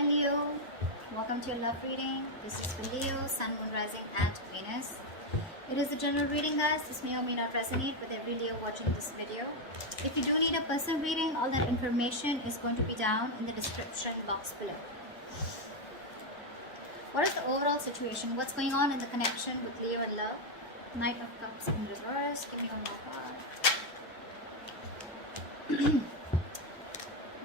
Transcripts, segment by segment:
Hi Leo, welcome to your love reading. This is for Leo, Sun, Moon, Rising, and Venus. It is a general reading, guys. This may or may not resonate with every Leo watching this video. If you do need a personal reading, all that information is going to be down in the description box below. What is the overall situation? What's going on in the connection with Leo and love? Knight of Cups in reverse. Give me one more card.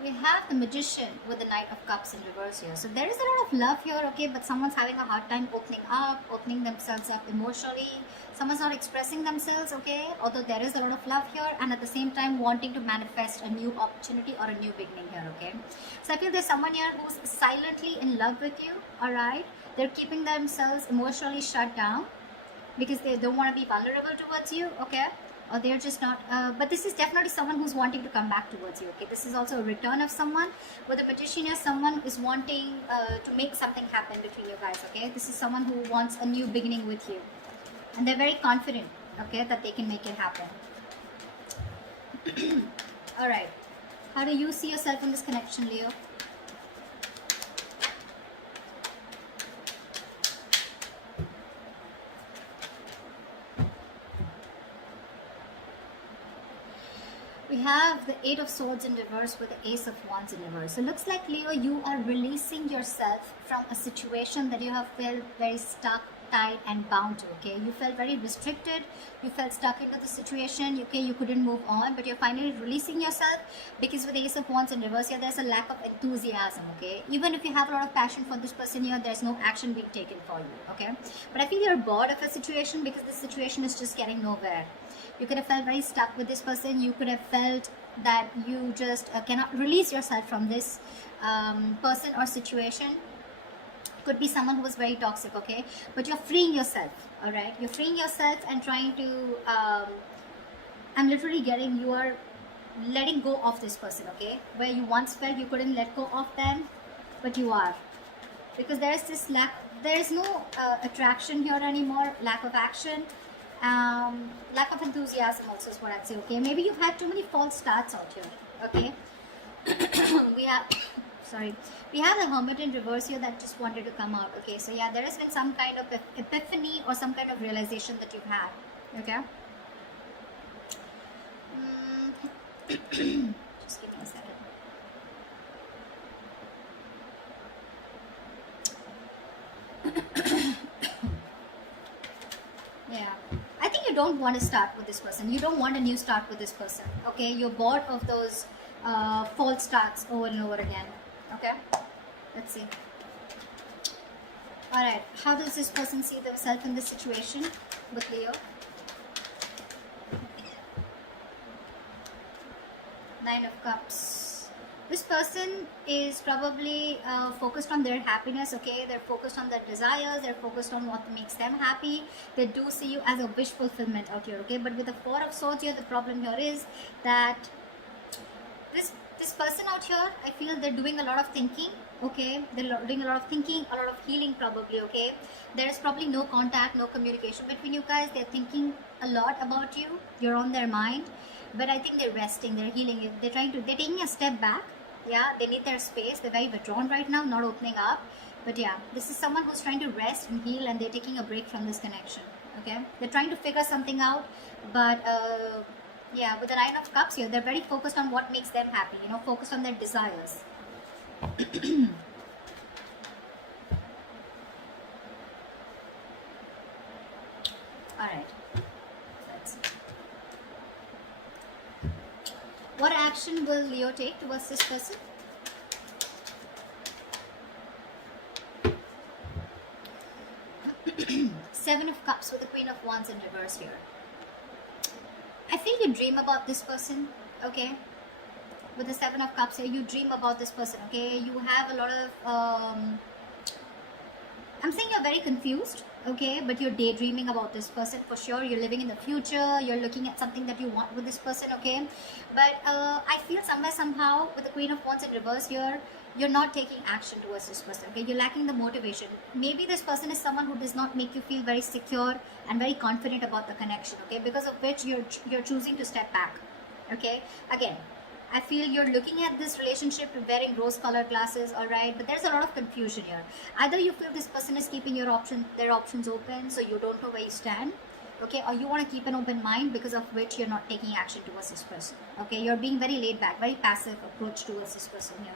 We have the Magician with the Knight of Cups in reverse here. So there is a lot of love here, okay, but someone's having a hard time opening themselves up emotionally. Someone's not expressing themselves, okay, although there is a lot of love here, and at the same time wanting to manifest a new opportunity or a new beginning here, okay. So I feel there's someone here who's silently in love with you, all right. They're keeping themselves emotionally shut down because they don't want to be vulnerable towards you, okay. Or they're just not, but this is definitely someone who's wanting to come back towards you, okay. This is also a return of someone. With the Magician here, someone is wanting to make something happen between you guys, okay. This is someone who wants a new beginning with you, and they're very confident, okay, that they can make it happen. All right, how do you see yourself in this connection, Leo? We have the Eight of Swords in reverse with the Ace of Wands in reverse. So it looks like, Leo, you are releasing yourself from a situation that you have felt very stuck, tied and bound to, okay. You felt very restricted, you felt stuck into the situation, okay, you couldn't move on, but you're finally releasing yourself because with the Ace of Wands in reverse here, there's a lack of enthusiasm, okay. Even if you have a lot of passion for this person here, there's no action being taken for you, okay. But I feel you're bored of a situation because this situation is just getting nowhere. You could have felt very stuck with this person. You could have felt that you just cannot release yourself from this person or situation. Could be someone who was very toxic, okay, but you're freeing yourself, all right. You're freeing yourself and trying to I'm literally getting, you are letting go of this person, okay, where you once felt you couldn't let go of them, but you are, because there is this lack, there is no attraction here anymore, lack of action, lack of enthusiasm also is what I'd say, okay. Maybe you've had too many false starts out here, okay. we have the Hermit in reverse here that just wanted to come out, okay. So yeah, there has been some kind of epiphany or some kind of realization that you've had, okay. Just give me a second. Yeah, I think you don't want to start with this person. You don't want a new start with this person, okay. You're bored of those false starts over and over again, okay. Let's see. All right, how does this person see themselves in this situation with Leo? Nine of Cups. This person is probably focused on their happiness, okay. They're focused on their desires, they're focused on what makes them happy. They do see you as a wish fulfillment out here, okay. But with the Four of Swords here, the problem here is that this person out here, I feel they're doing a lot of thinking, okay. They're doing a lot of thinking, a lot of healing probably, okay. There is probably no contact, no communication between you guys. They're thinking a lot about you, you're on their mind, but I think they're resting, they're healing. They're taking a step back, yeah. They need their space, they're very withdrawn right now, not opening up. But yeah, this is someone who's trying to rest and heal, and they're taking a break from this connection, okay. They're trying to figure something out, but yeah, with the Nine of Cups here, they're very focused on what makes them happy, you know, focused on their desires. All right, let's see. What action will Leo take towards this person? Seven of Cups with the Queen of Wands in reverse here. I feel you dream about this person, okay. With the Seven of Cups here, you dream about this person, okay. You have a lot of I'm saying you're very confused, okay, but you're daydreaming about this person for sure. You're living in the future, you're looking at something that you want with this person, okay. But I feel somewhere, somehow, with the Queen of Wands in reverse here, you're not taking action towards this person, okay. You're lacking the motivation. Maybe this person is someone who does not make you feel very secure and very confident about the connection, okay, because of which you're choosing to step back, okay. Again, I feel you're looking at this relationship wearing rose-colored glasses, all right? But there's a lot of confusion here. Either you feel this person is keeping their options open, so you don't know where you stand, okay? Or you want to keep an open mind, because of which you're not taking action towards this person, okay? You're being very laid back, very passive approach towards this person here.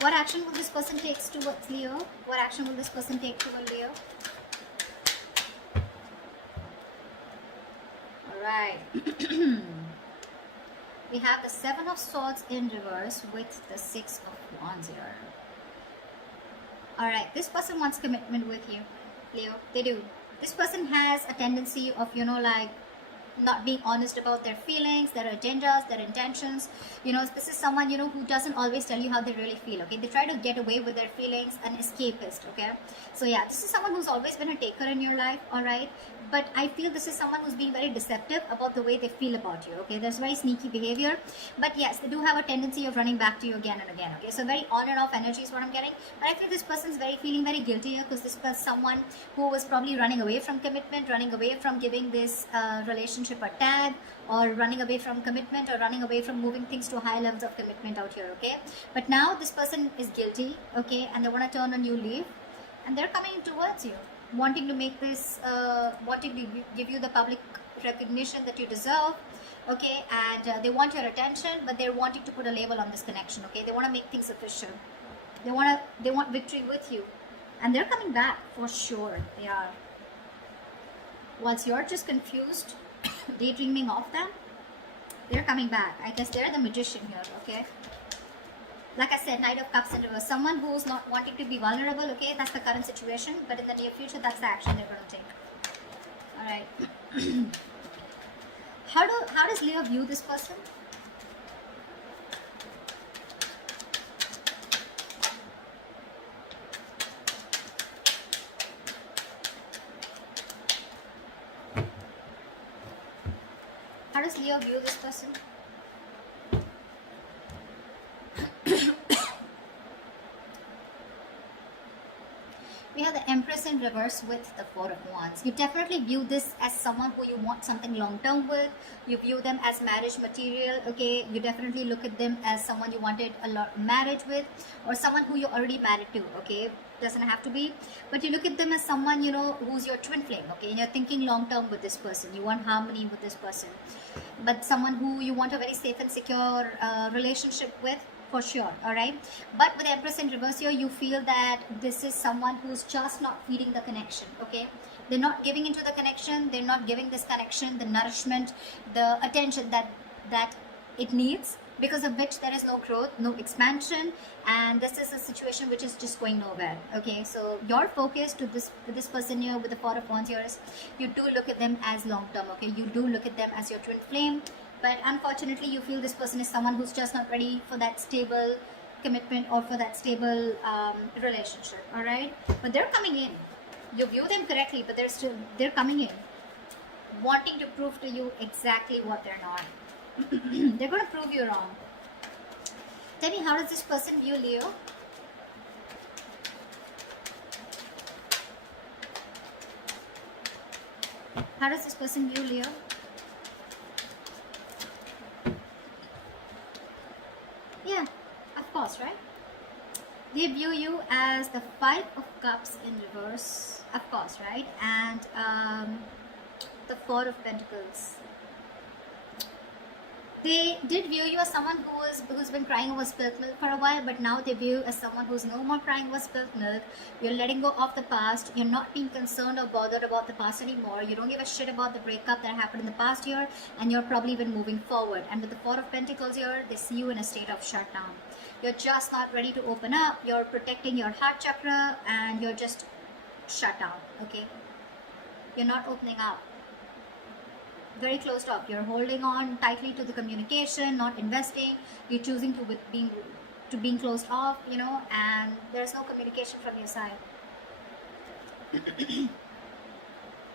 What action will this person take towards Leo? What action will this person take towards Leo? Alright. We have the Seven of Swords in reverse with the Six of Wands here. Alright, this person wants commitment with you, Leo. They do. This person has a tendency of, like, not being honest about their feelings, their agendas, their intentions. This is someone, who doesn't always tell you how they really feel, okay? They try to get away with their feelings, an escapist, okay? So yeah, this is someone who's always been a taker in your life, all right? But I feel this is someone who's being very deceptive about the way they feel about you, okay? There's very sneaky behavior, but yes, they do have a tendency of running back to you again and again, okay? So very on and off energy is what I'm getting. But I feel this person's feeling very guilty here, because this was someone who was probably running away from commitment, running away from giving this relationship a tag, or running away from commitment, or running away from moving things to high levels of commitment out here, okay? But now this person is guilty, okay? And they want to turn a new leaf, and they're coming towards you, wanting to make this, wanting to give you the public recognition that you deserve, okay? And they want your attention, but they're wanting to put a label on this connection, okay? They want to make things official. They want victory with you, and they're coming back for sure. They are. Once you're just confused, daydreaming of them, they're coming back. I guess they're the magician here, okay? Like I said, Knight of Cups in reverse. Someone who's not wanting to be vulnerable, okay? That's the current situation. But in the near future, that's the action they're going to take. Alright. How does Leo view this person? How does Leo view this person? We have the Empress in reverse with the Four of Wands. You definitely view this as someone who you want something long-term with. You view them as marriage material, okay? You definitely look at them as someone you wanted a marriage with, or someone who you're already married to, okay? Doesn't have to be. But you look at them as someone, who's your twin flame, okay? And you're thinking long-term with this person. You want harmony with this person. But someone who you want a very safe and secure relationship with, for sure, all right? But with Empress in reverse here, you feel that this is someone who's just not feeding the connection, okay? They're not giving into the connection. They're not giving this connection the nourishment, the attention that it needs, because of which there is no growth, no expansion, and this is a situation which is just going nowhere, okay? So your focus to this person here with the Four of Wands here is, you do look at them as long-term, okay? You do look at them as your twin flame. But unfortunately, you feel this person is someone who's just not ready for that stable commitment, or for that stable relationship, all right? But they're coming in. You view them correctly, but they're coming in, wanting to prove to you exactly what they're not. They're going to prove you wrong. Tell me, how does this person view Leo? How does this person view Leo? Yeah, of course, right? They view you as the Five of Cups in reverse, of course, right? And the Four of Pentacles. They did view you as someone who's been crying over spilt milk for a while, but now they view you as someone who's no more crying over spilt milk. You're letting go of the past. You're not being concerned or bothered about the past anymore. You don't give a shit about the breakup that happened in the past year, and you're probably even moving forward. And with the Four of Pentacles here, they see you in a state of shutdown. You're just not ready to open up. You're protecting your heart chakra, and you're just shut down, okay? You're not opening up. Very closed off. You're holding on tightly to the communication, not investing. You're choosing to being closed off, and there's no communication from your side.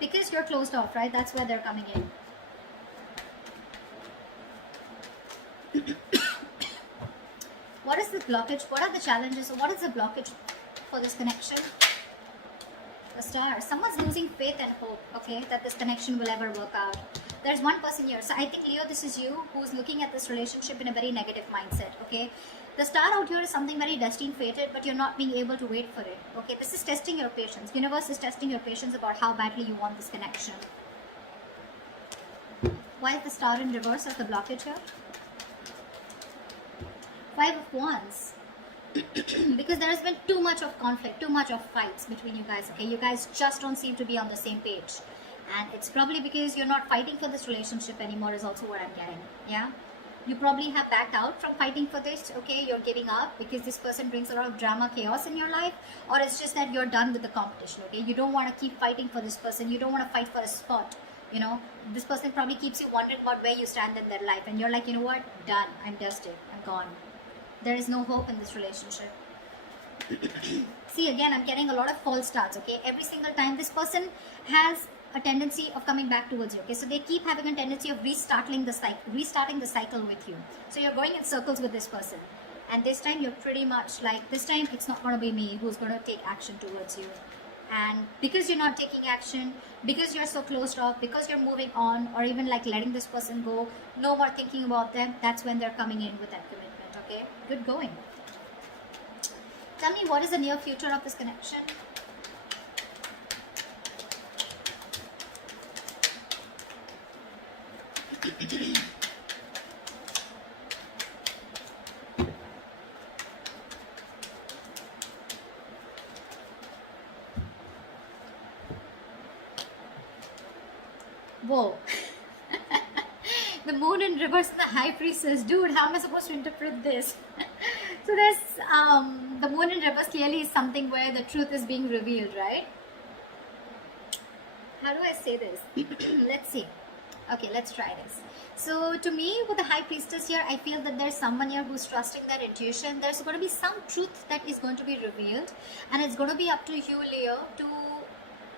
Because you're closed off, right? That's where they're coming in. What is the blockage? What are the challenges? What is the blockage for this connection? The Star. Someone's losing faith and hope, okay, that this connection will ever work out. There's one person here. So I think, Leo, this is you who's looking at this relationship in a very negative mindset, okay? The star out here is something very destined, fated, but you're not being able to wait for it, okay? This is testing your patience. Universe is testing your patience about how badly you want this connection. Why is the star in reverse as the blockage here? 5 of Wands. Because there has been too much of conflict, too much of fights between you guys, okay? You guys just don't seem to be on the same page. And it's probably because you're not fighting for this relationship anymore is also what I'm getting, yeah? You probably have backed out from fighting for this, okay? You're giving up because this person brings a lot of drama, chaos in your life. Or it's just that you're done with the competition, okay? You don't want to keep fighting for this person. You don't want to fight for a spot, you know? This person probably keeps you wondering about where you stand in their life. And you're like, you know what? Done. I'm dusted. I'm gone. There is no hope in this relationship. See, again, I'm getting a lot of false starts, okay? Every single time this person has a tendency of coming back towards you, okay? So they keep having a tendency of restarting the cycle with you. So you're going in circles with this person. And this time you're pretty much like, this time it's not going to be me who's going to take action towards you. And because you're not taking action, because you're so closed off, because you're moving on, or even like letting this person go, no more thinking about them, that's when they're coming in with that commitment. Okay, good going. Tell me, what is the near future of this connection? Whoa. The moon in reverse and the high priestess. Dude, how am I supposed to interpret this? So there's the moon in reverse clearly is something where the truth is being revealed, right? How do I say this? Let's see. Okay, let's try this. So to me, with the high priestess here, I feel that there's someone here who's trusting their intuition. There's going to be some truth that is going to be revealed, and it's going to be up to you, Leo, to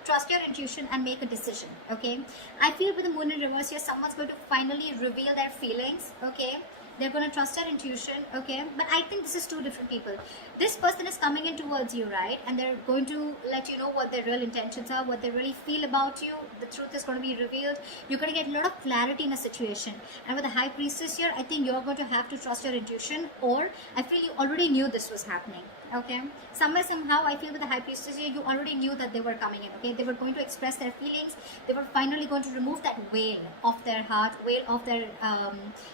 trust your intuition and make a decision, okay? I feel with the moon in reverse here, someone's going to finally reveal their feelings, okay? They're going to trust their intuition, okay? But I think this is two different people. This person is coming in towards you, right? And they're going to let you know what their real intentions are, what they really feel about you. The truth is going to be revealed. You're going to get a lot of clarity in a situation. And with the high priestess here, I think you're going to have to trust your intuition, or I feel you already knew this was happening. Okay, somewhere somehow I feel with the high priestess here, you already knew that they were coming in. Okay, they were going to express their feelings. They were finally going to remove that veil of their heart, veil of their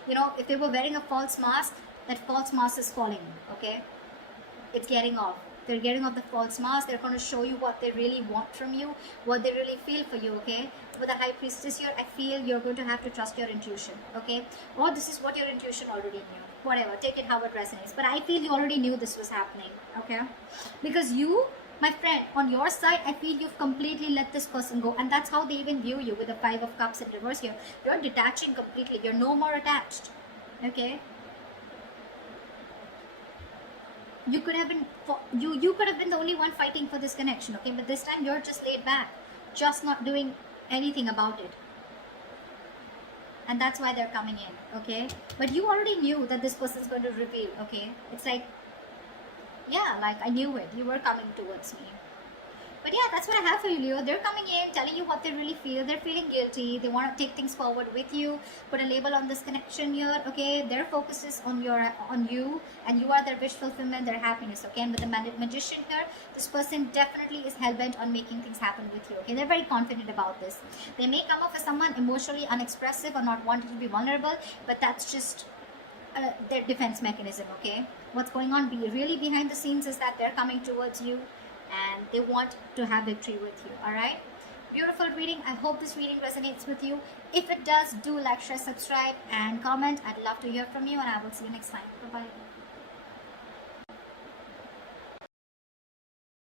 you know, if they were wearing a false mask, that false mask is falling. Okay, it's getting off. They're getting off the false mask. They're going to show you what they really want from you, what they really feel for you. Okay, with the high priestess here, I feel you're going to have to trust your intuition. Okay, or this is what your intuition already knew. Whatever, take it how it resonates. But I feel you already knew this was happening. Okay, because you, my friend, on your side, I feel you've completely let this person go, and that's how they even view you with the 5 of Cups in reverse here. You're detaching completely. You're no more attached. Okay. You could have been you could have been the only one fighting for this connection, okay? But this time you're just laid back, just not doing anything about it. And that's why they're coming in, okay? But you already knew that this person's going to reveal, okay? It's like, yeah, like I knew it. You were coming towards me. But yeah, that's what I have for you, Leo. They're coming in, telling you what they really feel. They're feeling guilty. They want to take things forward with you. Put a label on this connection here, okay? Their focus is on you, and you are their wish fulfillment, their happiness, okay? And with the magician here, this person definitely is hell-bent on making things happen with you, okay? They're very confident about this. They may come off as someone emotionally unexpressive or not wanting to be vulnerable, but that's just their defense mechanism, okay? What's going on really behind the scenes is that they're coming towards you, and they want to have victory with you. All right, beautiful reading. I hope this reading resonates with you. If it does, do like, share, subscribe, and comment. I'd love to hear from you, and I will see you next time. Bye bye.